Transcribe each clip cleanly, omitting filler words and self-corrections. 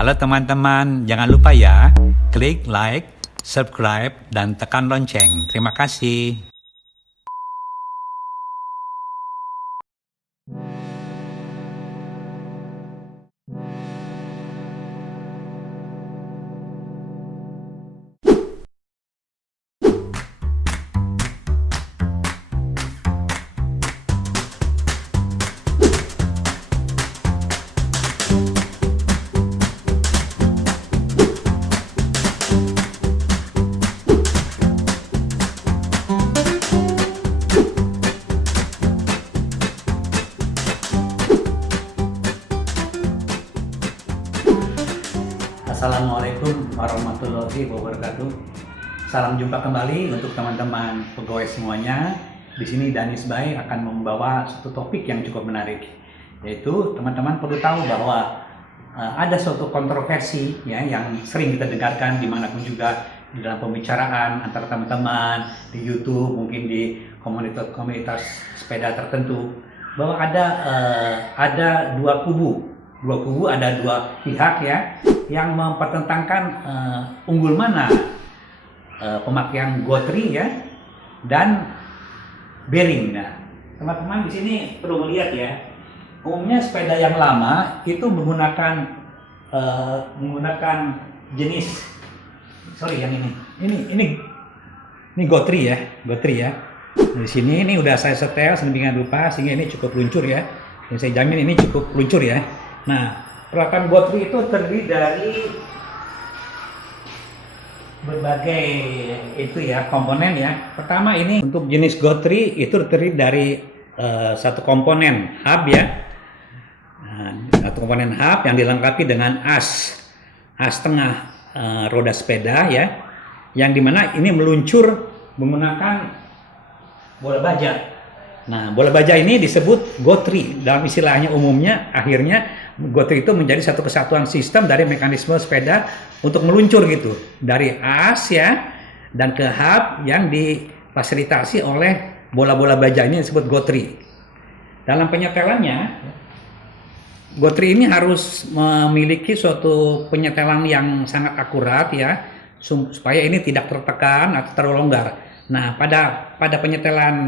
Halo teman-teman, jangan lupa ya, klik like, subscribe, dan tekan lonceng. Terima kasih. Assalamualaikum warahmatullahi wabarakatuh. Salam jumpa kembali untuk teman-teman pegawai semuanya. Di sini Danis Bay akan membawa satu topik yang cukup menarik, yaitu teman-teman perlu tahu bahwa ada suatu kontroversi ya yang sering kita dengarkan dimanapun juga, di dalam pembicaraan antara teman-teman di YouTube, mungkin di komunitas sepeda tertentu, bahwa ada dua kubu, ada dua pihak ya yang mempertentangkan unggul mana pemakaian gotri ya dan bearing. Nah, teman-teman di sini perlu melihat ya, umumnya sepeda yang lama itu menggunakan jenis yang ini gotri ya. Di sini ini udah saya setel sedemikian rupa sehingga ini cukup luncur ya. Yang saya jamin ini cukup luncur ya. Nah, peralatan gotri itu terdiri dari berbagai komponen ya. Pertama, ini untuk jenis gotri itu terdiri dari satu komponen hub ya. Satu komponen hub yang dilengkapi dengan as tengah roda sepeda ya, yang dimana ini meluncur menggunakan bola baja. Nah, bola baja ini disebut gotri. Dalam istilahnya umumnya, akhirnya gotri itu menjadi satu kesatuan sistem dari mekanisme sepeda untuk meluncur gitu. Dari as ya, dan ke hub yang difasilitasi oleh bola-bola baja ini disebut gotri. Dalam penyetelannya, gotri ini harus memiliki suatu penyetelan yang sangat akurat ya, supaya ini tidak tertekan atau terlalu longgar. Nah, pada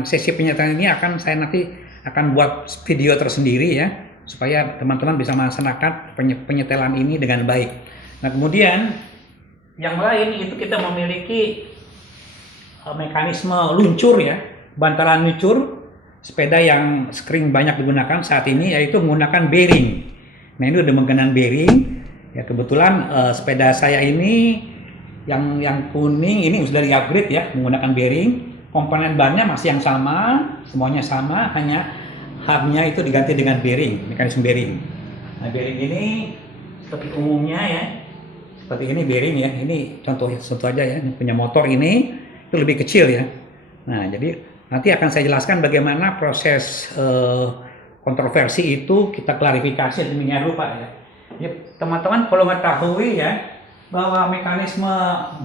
sesi penyetelan ini saya nanti akan buat video tersendiri ya, supaya teman-teman bisa melaksanakan penyetelan ini dengan baik. Nah, kemudian yang lain itu kita memiliki mekanisme luncur ya, bantalan luncur sepeda yang sering banyak digunakan saat ini, yaitu menggunakan bearing. Nah, ini udah menggunakan bearing ya. Kebetulan sepeda saya ini yang kuning ini sudah di-upgrade ya, menggunakan bearing. Komponen bannya masih yang sama, semuanya sama, hanya hubnya itu diganti dengan bearing, mekanisme bearing. Nah, bearing ini seperti umumnya ya, seperti ini bearing ya. Ini contoh aja ya, punya motor ini itu lebih kecil ya. Nah, jadi nanti akan saya jelaskan bagaimana proses kontroversi itu kita klarifikasi demikian rupa ya. Teman-teman perlu mengetahui ya, bahwa mekanisme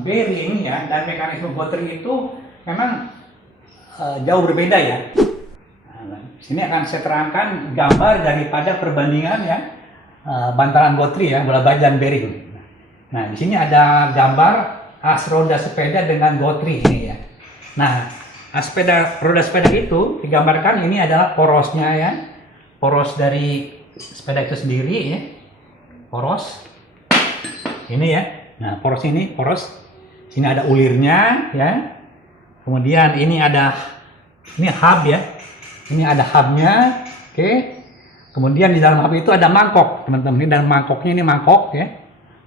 bearing ya dan mekanisme gotri itu memang jauh berbeda ya. Nah, sini akan saya terangkan gambar daripada perbandingan ya, bantalan gotri ya, bola baja dan bearing. Nah, di sini ada gambar as roda sepeda dengan gotri ini ya. Nah, roda sepeda itu digambarkan, ini adalah porosnya ya, poros dari sepeda itu sendiri ya, poros ini ya. Nah, poros sini ada ulirnya ya. Kemudian ini hub ya. Ini ada hubnya, oke. Kemudian di dalam hub itu ada mangkok, teman-teman. Ini dalam mangkoknya, ini mangkok ya,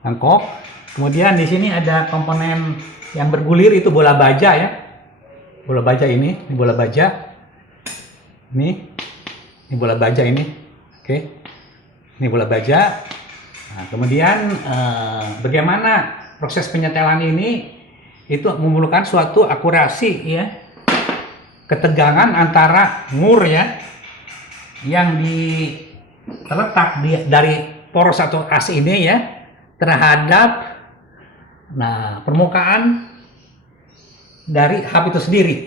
mangkok. Kemudian di sini ada komponen yang bergulir, itu bola baja ya. Bola baja ini bola baja. Ini bola baja ini, oke. Ini bola baja. Nah, kemudian bagaimana proses penyetelan ini, itu memerlukan suatu akurasi ya, ketegangan antara mur ya yang terletak dari poros atau as ini ya terhadap permukaan dari hub itu sendiri.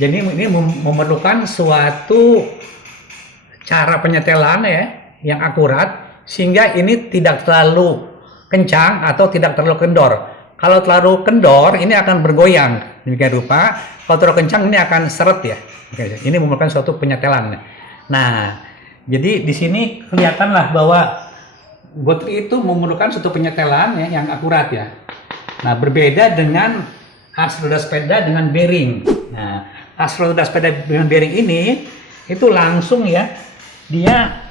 Jadi ini memerlukan suatu cara penyetelan ya yang akurat, sehingga ini tidak terlalu kencang atau tidak terlalu kendor. Kalau terlalu kendor ini akan bergoyang demikian rupa. Kalau terlalu kencang ini akan seret ya. Oke, ini merupakan suatu penyetelan. Nah, jadi di sini kelihatanlah bahwa Guthrie itu memerlukan suatu penyetelan ya yang akurat ya. Nah, berbeda dengan as roda sepeda dengan bearing. Nah, as roda sepeda dengan bearing ini itu langsung ya, dia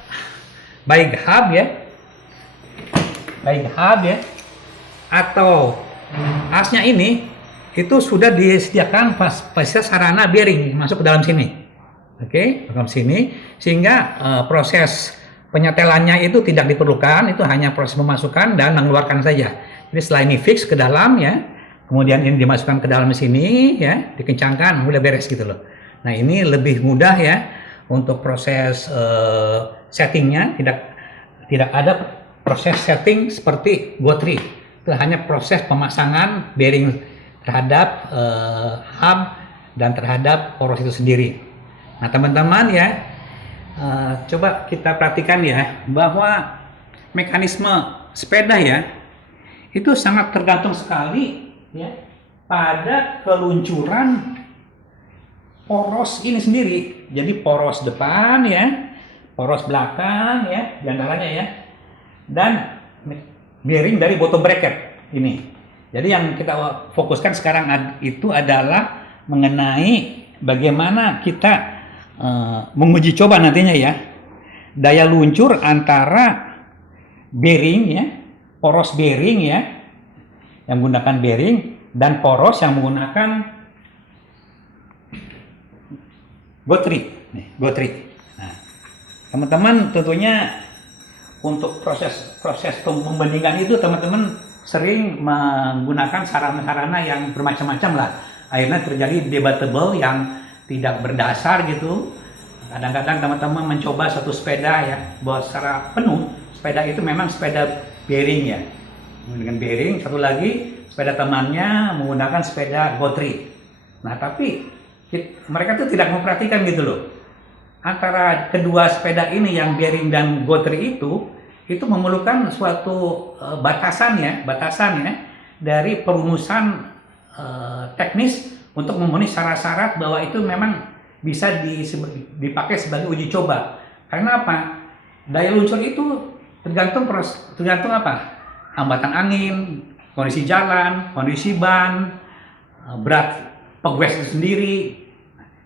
baik hub ya, atau asnya ini itu sudah disediakan fasilitas sarana bearing masuk ke dalam sini. Oke, dalam sini sehingga proses penyetelannya itu tidak diperlukan, itu hanya proses memasukkan dan mengeluarkan saja. Jadi setelah ini fix ke dalam ya, kemudian ini dimasukkan ke dalam sini ya, dikencangkan, udah beres gitu loh. Nah ini lebih mudah ya untuk proses settingnya, tidak ada proses setting seperti Guthrie. Itu hanya proses pemasangan bearing terhadap hub dan terhadap poros itu sendiri. Nah teman-teman ya, coba kita perhatikan ya bahwa mekanisme sepeda ya itu sangat tergantung sekali ya pada keluncuran poros ini sendiri. Jadi poros depan ya, poros belakang ya, diantaranya ya, dan bearing dari bottom bracket ini. Jadi yang kita fokuskan sekarang itu adalah mengenai bagaimana kita menguji coba nantinya ya daya luncur antara bearing ya, poros bearing ya yang menggunakan bearing dan poros yang menggunakan Guthrie. Nah, teman-teman tentunya untuk proses pembandingan itu teman-teman sering menggunakan sarana-sarana yang bermacam-macam lah. Akhirnya terjadi debatable yang tidak berdasar gitu. Kadang-kadang teman-teman mencoba satu sepeda ya, bahwa secara penuh sepeda itu memang sepeda bearing ya, dengan bearing. Satu lagi sepeda temannya menggunakan sepeda Guthrie. Nah tapi mereka tuh tidak memperhatikan gitu loh, antara kedua sepeda ini yang bearing dan Guthrie itu memerlukan suatu batasan ya dari perumusan teknis untuk memenuhi syarat-syarat bahwa itu memang bisa dipakai sebagai uji coba. Karena apa? Daya luncur itu tergantung apa? Hambatan angin, kondisi jalan, kondisi ban, berat pegwes itu sendiri,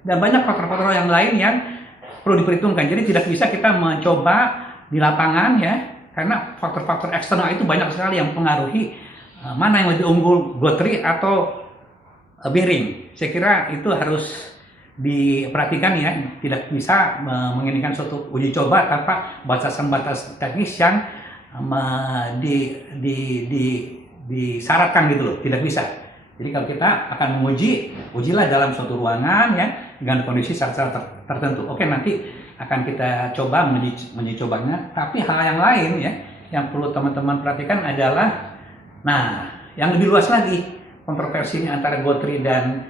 dan banyak faktor-faktor yang lain yang perlu diperhitungkan. Jadi tidak bisa kita mencoba di lapangan ya, karena faktor-faktor eksternal itu banyak sekali yang mempengaruhi mana yang lebih unggul, Guthrie atau bearing. Saya kira itu harus diperhatikan ya, tidak bisa menginginkan suatu uji coba tanpa batasan-batas teknis yang disyaratkan gitu loh, tidak bisa. Jadi kalau kita akan menguji, ujilah dalam suatu ruangan ya dengan kondisi syarat-syarat tertentu. Oke, nanti akan kita coba menguji cobanya. Tapi hal yang lain ya yang perlu teman-teman perhatikan adalah, nah yang lebih luas lagi kontroversinya antara Guthrie dan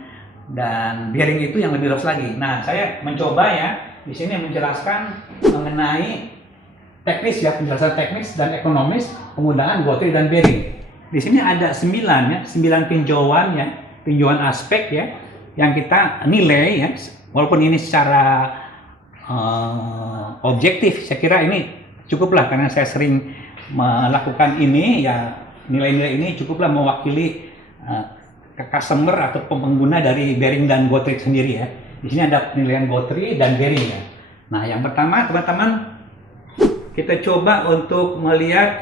bearing itu yang lebih luas lagi. Nah, saya mencoba ya di sini menjelaskan mengenai teknis ya, penjelasan teknis dan ekonomis penggunaan Guthrie dan bearing. Di sini ada 9 tinjauan ya, tinjauan aspek ya yang kita nilai ya. Walaupun ini secara objektif, saya kira ini cukuplah karena saya sering melakukan ini ya, nilai-nilai ini cukuplah mewakili customer atau pengguna dari bearing dan Guthrie sendiri ya. Di sini ada penilaian Guthrie dan bearing ya. Nah, yang pertama teman-teman kita coba untuk melihat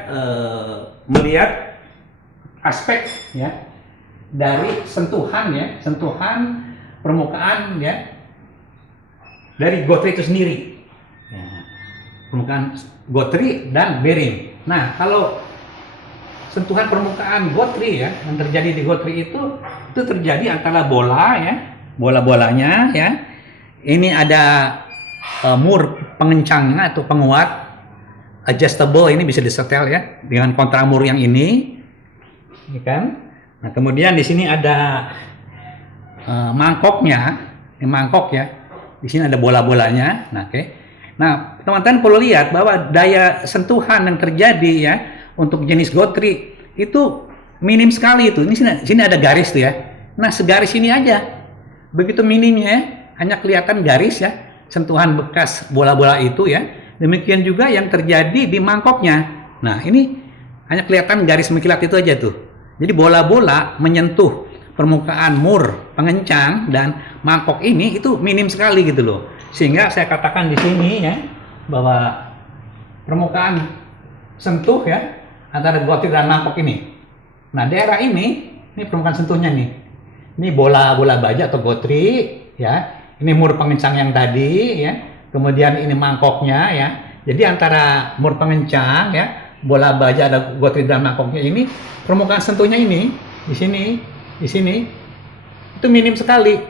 aspek ya dari sentuhan permukaan ya dari Guthrie itu sendiri ya, permukaan Guthrie dan bearing. Nah kalau sentuhan permukaan Guthrie ya yang terjadi di Guthrie itu terjadi antara bola-bolanya ya, ini ada mur pengencangnya atau penguat adjustable, ini bisa disetel ya dengan kontramur yang ini ya kan. Nah kemudian di sini ada mangkoknya, ini mangkok ya, di sini ada bola-bolanya. Nah, oke. Nah teman-teman perlu lihat bahwa daya sentuhan yang terjadi ya untuk jenis Gotri itu minim sekali itu. Ini sini ada garis tuh ya. Nah, segaris ini aja. Begitu minimnya ya, hanya kelihatan garis ya, sentuhan bekas bola-bola itu ya. Demikian juga yang terjadi di mangkoknya. Nah, ini hanya kelihatan garis mengkilat itu aja tuh. Jadi bola-bola menyentuh permukaan mur pengencang dan mangkok ini itu minim sekali gitu loh. Sehingga saya katakan di sini ya bahwa permukaan sentuh ya antara Gotri dan mangkok ini. Nah, daerah ini permukaan sentuhnya nih. Ini bola-bola baja atau Gotri ya. Ini mur pengencang yang tadi ya. Kemudian ini mangkoknya ya. Jadi antara mur pengencang ya, bola baja ada Gotri dan mangkoknya ini, permukaan sentuhnya ini di sini itu minim sekali.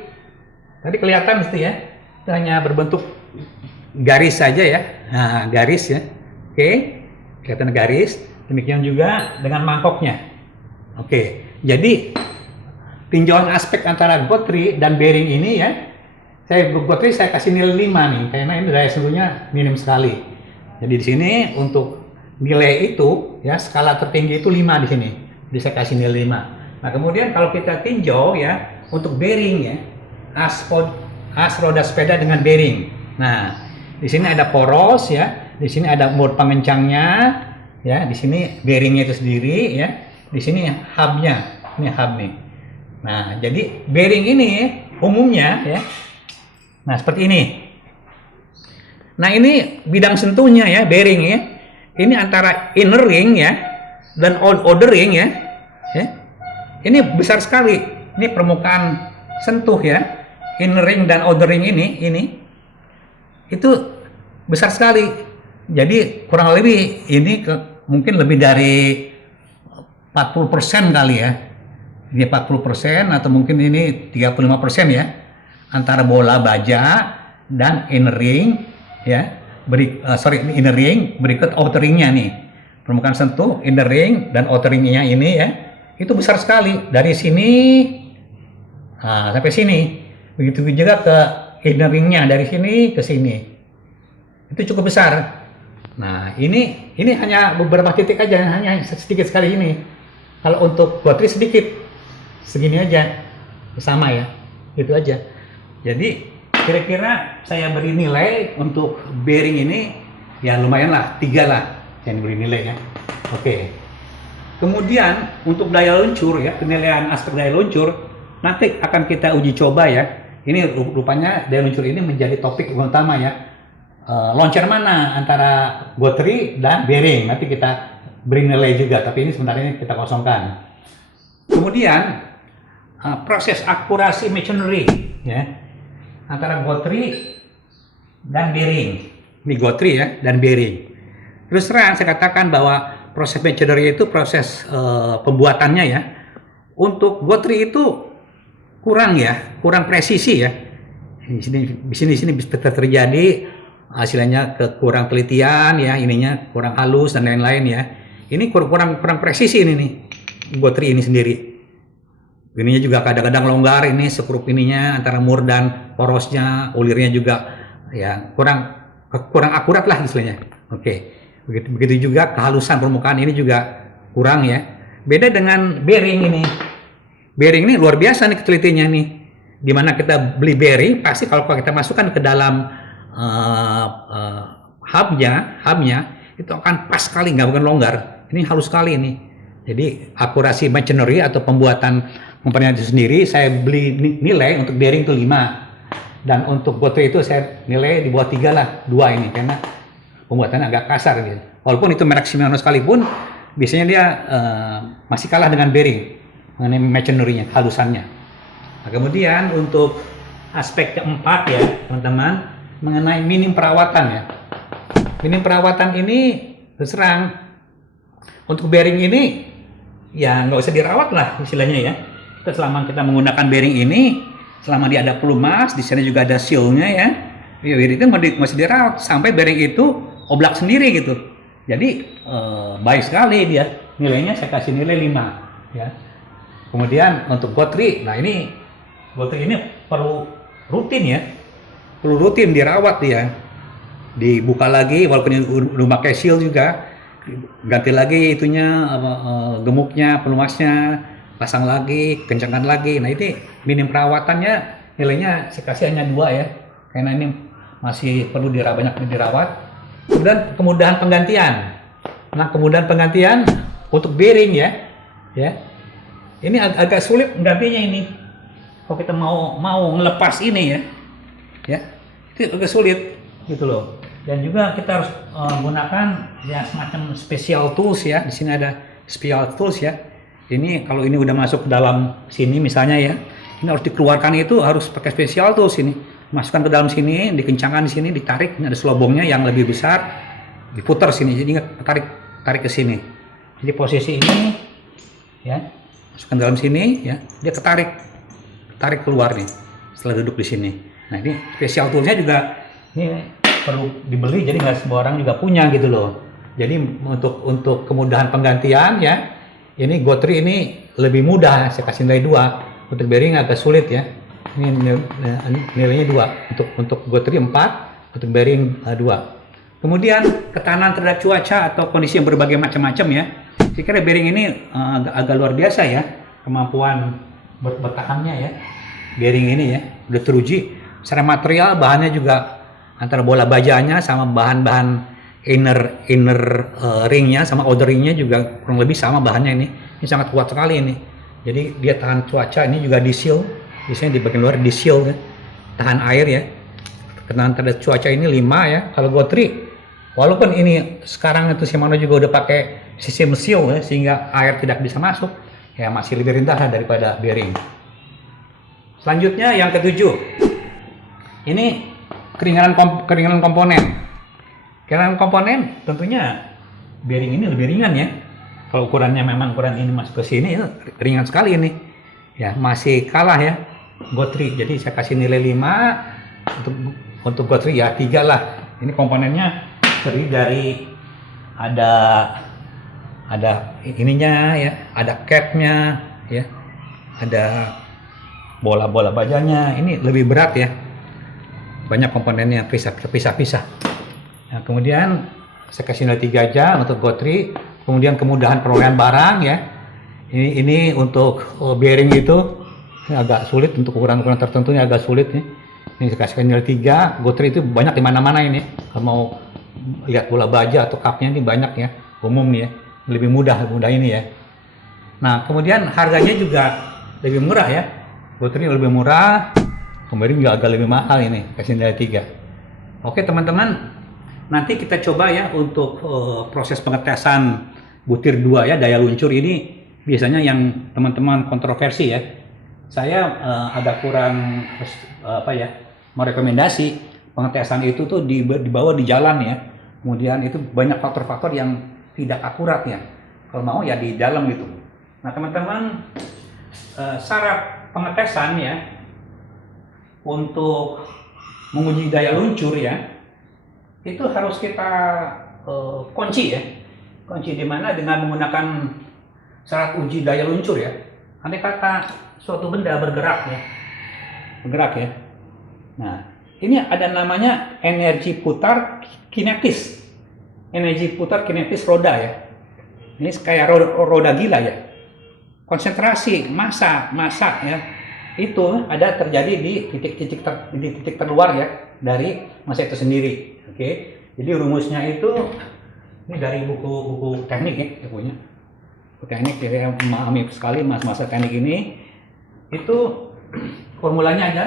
Tadi kelihatan mesti ya. Itu hanya berbentuk garis saja ya. Nah, garis ya. Oke. Kelihatan garis. Demikian juga dengan mangkoknya. Oke. Jadi tinjauan aspek antara Gotri dan bearing ini ya. Gotri saya kasih nilai 5 nih karena ini daya sentuhnya minim sekali. Jadi di sini untuk nilai itu ya skala tertinggi itu 5 di sini. Jadi saya kasih nilai 5. Nah, kemudian kalau kita tinjau ya untuk bearing ya, as roda sepeda dengan bearing. Nah, di sini ada poros ya, di sini ada mur pengencangnya ya, di sini bearingnya itu sendiri ya, di sini hubnya, ini hub nih. Nah, jadi bearing ini umumnya ya, nah seperti ini. Nah, ini bidang sentuhnya ya, bearing ya, ini antara inner ring ya dan outer ring ya. Ini besar sekali. Ini permukaan sentuh ya. Inner ring dan outer ring ini itu besar sekali. Jadi kurang lebih ini mungkin lebih dari 40% kali ya. Ini 40% atau mungkin ini 35% ya. Antara bola baja dan inner ring ya. Inner ring berikut outer ringnya nih. Permukaan sentuh, inner ring dan outer ringnya ini ya. Itu besar sekali dari sini sampai sini. Begitu juga ke inner ringnya dari sini ke sini. Itu cukup besar. Nah, ini hanya beberapa titik aja, hanya sedikit sekali ini. Kalau untuk Gotri sedikit, segini aja, sama ya, itu aja. Jadi kira-kira saya beri nilai untuk bearing ini ya lumayan lah, 3 lah yang beri nilai ya. Oke. Kemudian untuk daya luncur ya, penilaian aspek daya luncur nanti akan kita uji coba ya. Ini rupanya daya luncur ini menjadi topik utama ya. Launcher mana antara Gotri dan bearing, nanti kita beri nilai juga, tapi ini sebentar ini kita kosongkan. Kemudian proses akurasi machinery ya antara Gotri dan bearing. Ini Gotri ya dan bearing. Terus terang saya katakan bahwa proses machinery itu proses pembuatannya ya. Untuk Gotri itu kurang presisi ya. Di sini bisa terjadi hasilnya kurang telitian ya, ininya kurang halus dan lain-lain ya. Ini kurang presisi ini nih Gotri ini sendiri. Ininya juga kadang-kadang longgar, ini skrup ininya antara mur dan porosnya, ulirnya juga ya kurang akurat lah istilahnya. Oke. Begitu juga kehalusan permukaan ini juga kurang ya. Beda dengan bearing ini. Bearing ini luar biasa nih ketelitiannya nih. Dimana kita beli bearing pasti kalau kita masukkan ke dalam hubnya itu akan pas sekali, nggak bukan longgar. Ini halus sekali ini. Jadi akurasi machinery atau pembuatan komponen itu sendiri saya beli nilai untuk bearing itu 5 dan untuk Gotri itu saya nilai di bawah 3 lah, 2 ini karena pembuatannya agak kasar gitu. Walaupun itu merek Shimano sekalipun biasanya dia masih kalah dengan bearing mengenai machinery-nya, halusannya. Nah, kemudian untuk aspek keempat ya teman-teman mengenai minim perawatan ya. Minim perawatan ini terus terang untuk bearing ini ya nggak usah dirawat lah istilahnya ya. Selama kita menggunakan bearing ini, selama dia ada pelumas, di sana juga ada seal-nya ya. Itu masih dirawat sampai bearing itu oblak sendiri gitu. Jadi baik sekali dia. Nilainya saya kasih nilai 5 ya. Kemudian untuk Gotri, nah ini Gotri ini perlu rutin ya. Perlu rutin dirawat dia. Dibuka lagi walaupun udah pakai seal juga. ganti lagi itunya gemuknya, pelumasnya, pasang lagi, kencangkan lagi. Nah ini minim perawatannya, nilainya saya kasih hanya 2 ya, karena ini masih perlu banyak dirawat. Kemudian kemudahan penggantian. Nah kemudahan penggantian untuk bearing ya, ini agak sulit gantinya ini. Kalau kita mau ngelepas ini ya itu agak sulit gitu loh. Dan juga kita harus menggunakan ya semacam special tools ya. Di sini ada special tools ya. Ini kalau ini udah masuk ke dalam sini misalnya ya, ini harus dikeluarkan, itu harus pakai special tools ini. Masukkan ke dalam sini, dikencangkan di sini, ditarik. Ini ada selobongnya yang lebih besar, diputar sini. Jadi tarik ke sini. Jadi posisi ini ya, masukkan dalam sini ya, dia tarik keluar nih setelah duduk di sini. Nah ini special toolsnya juga ini perlu dibeli, jadi nggak semua orang juga punya gitu loh. Jadi untuk kemudahan penggantian ya, ini GoTri ini lebih mudah, saya kasih nilai 2. Untuk bearing agak sulit ya, ini nilainya 2. Untuk GoTri 4, untuk bearing 2. Kemudian ketahanan terhadap cuaca atau kondisi yang berbagai macam-macam ya. Saya kira bearing ini agak luar biasa ya, kemampuan bertahannya ya. Bearing ini ya udah teruji secara material, bahannya juga antara bola bajanya sama bahan-bahan inner ringnya sama outer ringnya juga kurang lebih sama bahannya ini. Ini sangat kuat sekali ini. Jadi dia tahan cuaca, ini juga di seal, biasanya di bagian luar di seal ya, tahan air ya. Ketahanan terhadap cuaca ini 5 ya. Kalau GoTri, walaupun ini sekarang itu Shimano juga udah pakai sistem seal ya, sehingga air tidak bisa masuk, ya masih lebih rendah daripada bearing. Selanjutnya yang ketujuh, ini keringanan komponen. Keringanan komponen tentunya bearing ini lebih ringan ya. Kalau ukurannya memang ukuran ini masuk ke sini, itu ringan sekali ini. Ya masih kalah ya GoTri. Jadi saya kasih nilai 5 untuk GoTri ya, 3 lah. Ini komponennya terdiri dari ada ininya ya, ada capnya ya, ada bola-bola bajanya. Ini lebih berat ya, banyak komponennya pisah-pisah. Nah, kemudian saya kasih nilai 3 aja untuk GoTri. Kemudian kemudahan perolehan barang ya, ini untuk bearing itu ini agak sulit, untuk ukuran-ukuran tertentu ini agak sulit nih. Ini saya kasih nilai 3. GoTri itu banyak di mana-mana ini. Kalau mau lihat bola baja atau cupnya ini banyak ya, umum nih ya, lebih mudah ini ya. Nah kemudian harganya juga lebih murah ya, GoTri lebih murah, bearing juga agak lebih mahal ini, kasih nilai 3. Oke teman-teman, nanti kita coba ya untuk proses pengetesan butir 2 ya, daya luncur ini biasanya yang teman-teman kontroversi ya. Saya agak kurang mau rekomendasi pengetesan itu tuh dibawa di jalan ya. Kemudian itu banyak faktor-faktor yang tidak akurat ya. Kalau mau ya di dalam gitu. Nah teman-teman, syarat pengetesan ya untuk menguji daya luncur ya, itu harus kita kunci ya. Kunci di mana dengan menggunakan syarat uji daya luncur ya. Andai kata suatu benda bergerak ya. Nah, ini ada namanya energi putar kinetis. Energi putar kinetis roda ya. Ini kayak roda gila ya. Konsentrasi massa ya. Itu ada terjadi di titik terluar ya dari massa itu sendiri. Oke. Jadi rumusnya itu ini dari buku teknik ya, bukunya. Buku teknik saya memahami sekali masa teknik ini. Itu formulanya aja,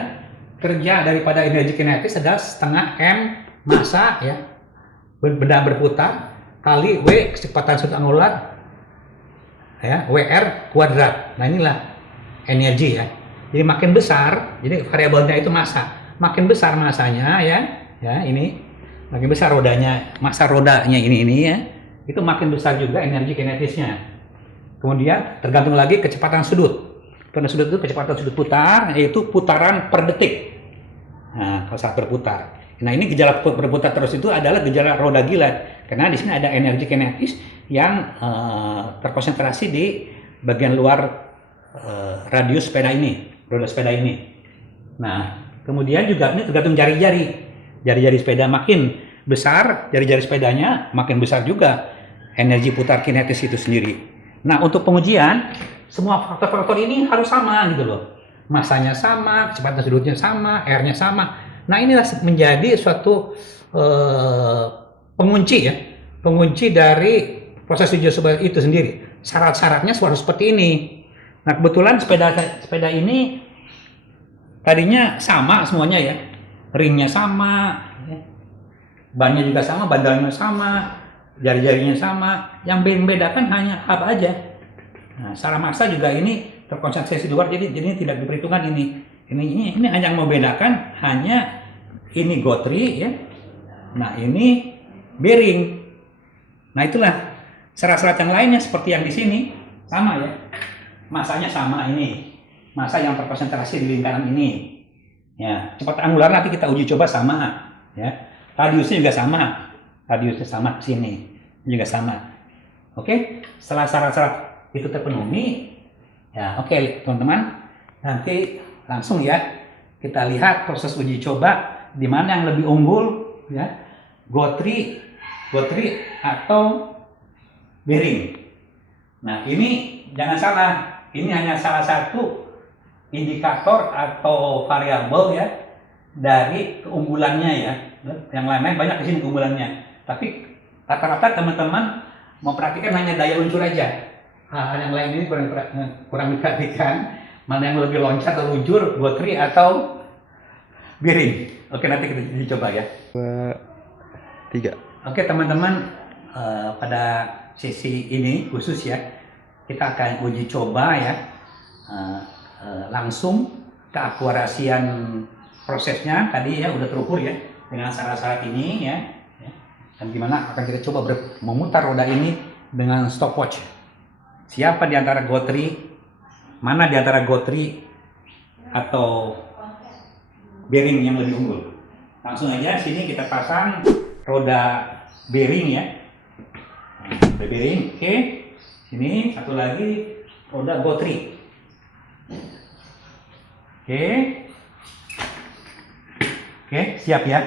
kerja daripada energi kinetis adalah setengah M massa ya, benda berputar kali W kecepatan sudut angular ya, WR kuadrat. Nah inilah energi ya. Jadi makin besar, jadi variabelnya itu massa. Makin besar massanya ya ini, makin besar rodanya, massa rodanya ini ya, itu makin besar juga energi kinetisnya. Kemudian tergantung lagi kecepatan sudut. Karena sudut itu kecepatan sudut putar, yaitu putaran per detik. Nah, kalau saat berputar. Nah, ini gejala berputar terus itu adalah gejala roda gila. Karena di sini ada energi kinetis yang terkonsentrasi di bagian luar radius sepeda ini, roda sepeda ini. Nah, kemudian juga ini tergantung jari-jari. Jari-jari sepeda makin besar, jari-jari sepedanya makin besar juga energi putar kinetis itu sendiri. Nah, untuk pengujian, semua faktor-faktor ini harus sama gitu loh. Masanya sama, kecepatan sudutnya sama, R-nya sama. Nah, inilah menjadi suatu pengunci ya, pengunci dari proses uji coba itu sendiri. Syarat-syaratnya harus seperti ini. Nah, kebetulan sepeda ini tadinya sama semuanya ya, ringnya sama, bannya juga sama, bandelnya sama, jari-jarinya sama. Yang membedakan hanya hub aja. Nah, secara massa juga ini terkonsentrasi di luar, jadi tidak diperhitungkan ini. Ini hanya yang membedakan hanya ini gotri ya. Nah, ini bearing. Nah, itulah syarat-syarat yang lainnya seperti yang di sini sama ya. Masanya sama ini. Massa yang terkonsentrasi di lingkaran ini. Ya, cepat angular nanti kita uji coba sama ya. Radiusnya juga sama. Radiusnya sama ke sini. Juga sama. Oke, setelah syarat-syarat itu terpenuhi, ya oke teman-teman. Nanti langsung ya kita lihat proses uji coba di mana yang lebih unggul ya. Gotri atau bearing. Nah, ini jangan salah. Ini hanya salah satu indikator atau variabel ya dari keunggulannya ya. Yang lain-lain banyak di sini keunggulannya. Tapi rata-rata teman-teman memperhatikan hanya daya luncur aja. Hal yang lain ini kurang diperhatikan. Mana yang lebih loncat atau luncur, gotri atau bearing. Oke, nanti kita coba ya. 2, 3. Oke teman-teman, pada sesi ini khusus ya, kita akan uji coba ya, langsung keakurasian prosesnya tadi ya udah terukur ya dengan syarat-syarat ini ya, dan gimana akan kita coba memutar roda ini dengan stopwatch. Siapa di antara gotri, mana di antara gotri atau bearing yang lebih unggul? Langsung aja sini kita pasang roda bearing ya. Roda bearing, oke. Ini satu lagi roda gotri. Oke, siap ya.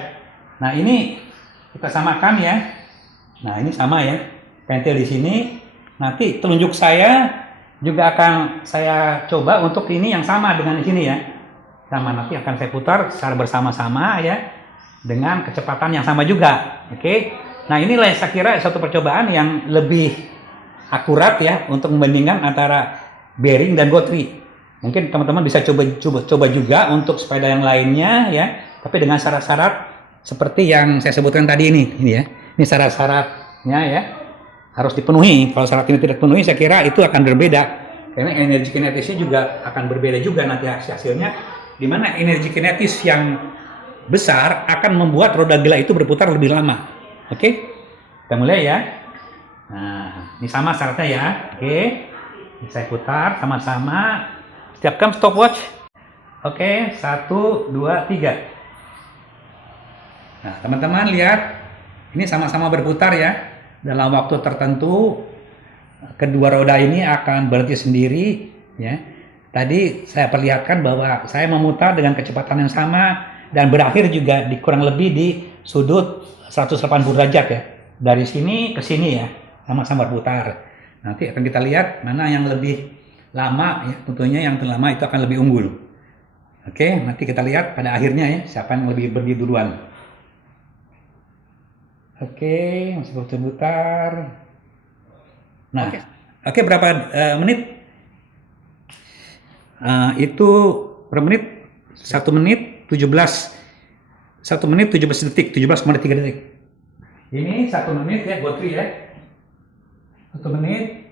Nah, ini kita samakan ya. Nah, ini sama ya. Pentil di sini. Nanti telunjuk saya juga akan saya coba untuk ini yang sama dengan di sini ya. Sama, nanti akan saya putar secara bersama-sama ya, dengan kecepatan yang sama juga. Oke. Nah, inilah saya kira satu percobaan yang lebih akurat ya untuk membandingkan antara bearing dan gotri. Mungkin teman-teman bisa coba juga untuk sepeda yang lainnya ya, tapi dengan syarat-syarat seperti yang saya sebutkan tadi ini ya. Ini syarat-syaratnya ya harus dipenuhi. Kalau syarat ini tidak dipenuhi, saya kira itu akan berbeda. Karena energi kinetisnya juga akan berbeda juga nanti hasilnya. Di mana energi kinetis yang besar akan membuat roda gila itu berputar lebih lama. Oke, kita mulai ya. Nah, ini sama syaratnya ya. Oke, saya putar sama-sama. Siapkan stopwatch. Oke, 1, 2, 3. Nah, teman-teman lihat, ini sama-sama berputar ya. Dalam waktu tertentu, kedua roda ini akan berhenti sendiri ya. Tadi saya perlihatkan bahwa saya memutar dengan kecepatan yang sama dan berakhir juga di kurang lebih di sudut 180 derajat ya. Dari sini ke sini ya, sama-sama berputar. Nanti akan kita lihat mana yang lebih lama ya, tentunya yang terlama itu akan lebih unggul. Oke, nanti kita lihat pada akhirnya ya, siapa yang lebih berdiri duluan. Oke, masih berputar. Nah, oke, berapa menit? Itu per menit 1 menit 17 detik, 17,3 detik. Ini 1 menit ya, gotri ya. 1 menit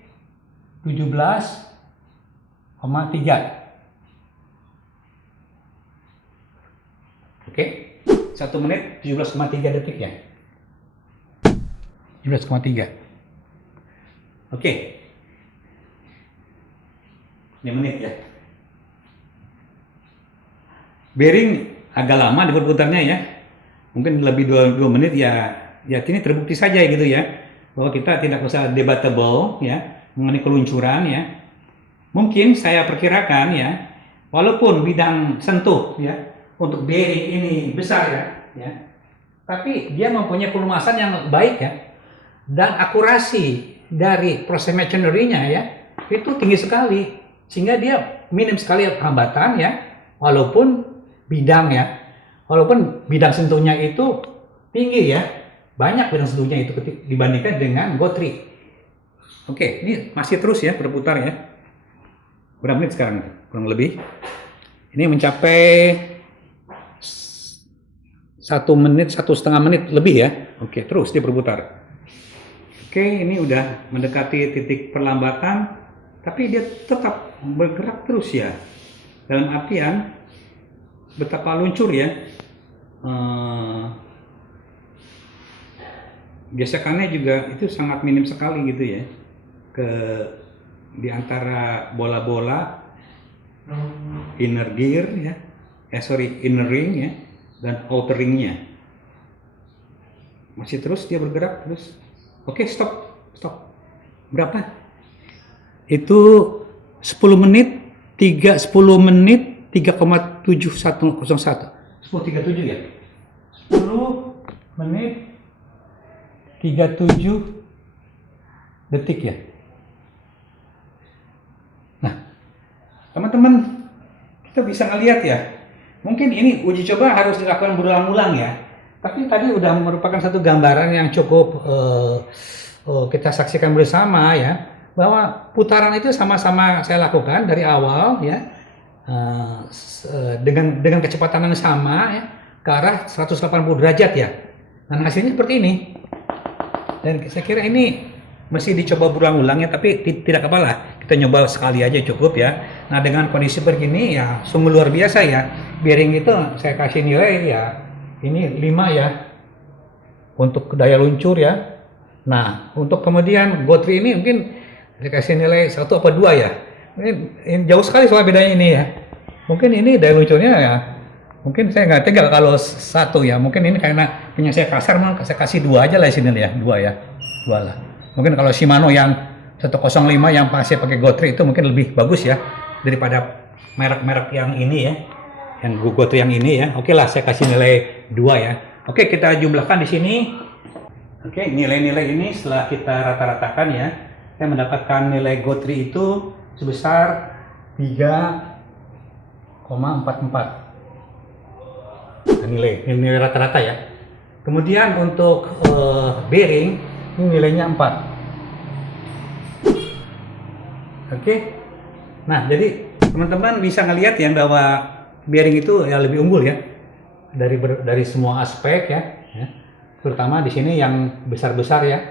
17,3. Oke, 1 menit 17,3 detik ya. 17,3. Oke. 5 menit ya. Bearing agak lama di berputarnya ya. Mungkin lebih 2 menit ya. Ya ini terbukti saja gitu ya. Bahwa kita tidak usah debatable ya mengenai keluncuran ya. Mungkin saya perkirakan ya, walaupun bidang sentuh ya untuk bearing ini besar ya, tapi dia mempunyai kelumasan yang baik ya. dan akurasi dari proses machinery-nya ya itu tinggi sekali, sehingga dia minim sekali hambatan ya, walaupun bidang sentuhnya itu tinggi ya, banyak bidang sentuhnya itu dibandingkan dengan GO3. Oke, ini masih terus ya berputar ya. Berapa menit sekarang? Kurang lebih. Ini mencapai 1 menit, 1,5 menit lebih ya. Oke, terus dia berputar. Oke, ini udah mendekati titik perlambatan, tapi dia tetap bergerak terus ya. Dalam artian betapa luncur ya. Gesekannya juga itu sangat minim sekali gitu ya. Di antara bola-bola inner gear ya, inner ring ya, dan outer ringnya masih terus dia bergerak terus. Oke, stop. Berapa? Itu 10 menit 3,701. 10.37 ya. 10 menit 37 detik ya. Nah, teman-teman, kita bisa ngelihat ya. Mungkin ini uji coba harus dilakukan berulang-ulang ya. Tapi tadi udah merupakan satu gambaran yang cukup kita saksikan bersama ya, bahwa putaran itu sama-sama saya lakukan dari awal ya, dengan kecepatan yang sama ya, ke arah 180 derajat ya. Dan hasilnya seperti ini. Dan saya kira ini mesti dicoba berulang-ulang ya, tapi tidak apa-apa, kita nyoba sekali aja cukup ya. Nah, dengan kondisi begini ya sungguh luar biasa ya. Bearing itu saya kasih nilai ya, ini 5 ya untuk daya luncur ya. Nah, untuk kemudian GO3 ini mungkin saya kasih nilai 1 apa 2 ya. Ini jauh sekali soal bedanya ini ya. Mungkin ini daya luncurnya ya, mungkin saya nggak tega kalau 1 ya. Mungkin ini karena punya saya kasar, saya kasih 2 aja lah di sini ya, 2 ya, 2 lah. Mungkin kalau Shimano yang 105 yang pasti pakai GO3 itu mungkin lebih bagus ya daripada merek-merek yang ini ya, yang GO3 yang ini ya. Oke lah, saya kasih nilai 2 ya. Oke, kita jumlahkan di sini. Oke, nilai-nilai ini setelah kita rata-ratakan ya, saya mendapatkan nilai GO3 itu sebesar 3,44. Nilai rata-rata ya. Kemudian untuk bearing ini nilainya 4. Oke. Nah, jadi teman-teman bisa ngelihat ya bahwa bearing itu ya lebih unggul ya dari semua aspek ya. Terutama di sini yang besar-besar ya.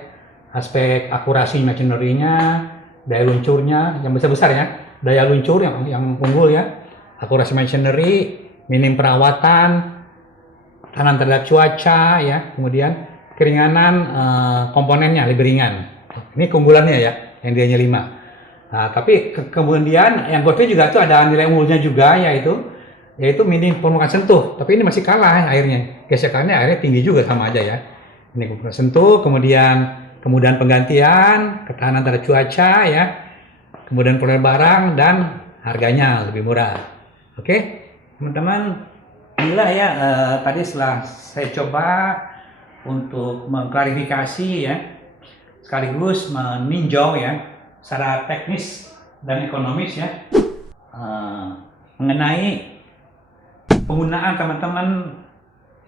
Aspek akurasi machinery-nya, daya luncurnya yang besar-besar ya. Daya luncur yang unggul ya. Akurasi machinery, minim perawatan, tahan terhadap cuaca ya. Kemudian keringanan komponennya lebih ringan. Ini keunggulannya ya, yang dianya 5. Nah, tapi kemudian yang GO3 juga tuh ada nilai unggulnya juga, yaitu minim permukaan sentuh. Tapi ini masih kalah airnya. Gesekannya airnya tinggi juga sama aja ya. Ini permukaan sentuh, kemudian kemudahan penggantian, ketahanan terhadap cuaca ya. Kemudian perolehan barang dan harganya lebih murah. Oke, teman-teman, inilah ya tadi setelah saya coba untuk mengklarifikasi ya, sekaligus meninjau ya secara teknis dan ekonomis ya mengenai penggunaan teman-teman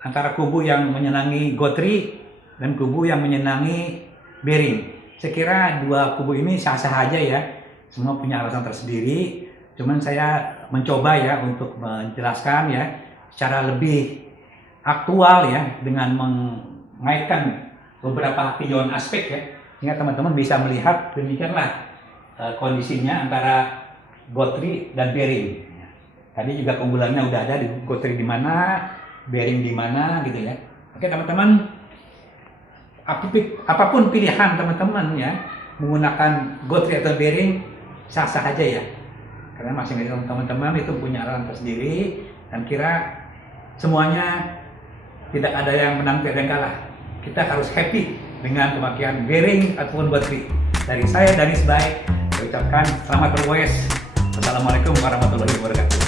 antara kubu yang menyenangi GO3 dan kubu yang menyenangi bearing. Saya kira dua kubu ini sah-sah aja ya, semua punya alasan tersendiri. Cuman saya mencoba ya untuk menjelaskan ya secara lebih aktual ya dengan mengaitkan beberapa tinjauan aspek ya, sehingga teman-teman bisa melihat demikianlah kondisinya antara GO3 dan bearing. Tadi juga keunggulannya udah ada di GO3 di mana, bearing di mana gitu ya. Oke teman-teman, apapun pilihan teman-teman ya, menggunakan GO3 atau bearing sah-sah aja ya. Karena masing-masing teman-teman itu punya alasan tersendiri, dan kira semuanya tidak ada yang menang, tidak ada yang kalah. Kita harus happy dengan pemakaian bearing ataupun GO3. Dari saya, Danis Bay, ucapkan selamat bergoes. Wassalamualaikum warahmatullahi wabarakatuh.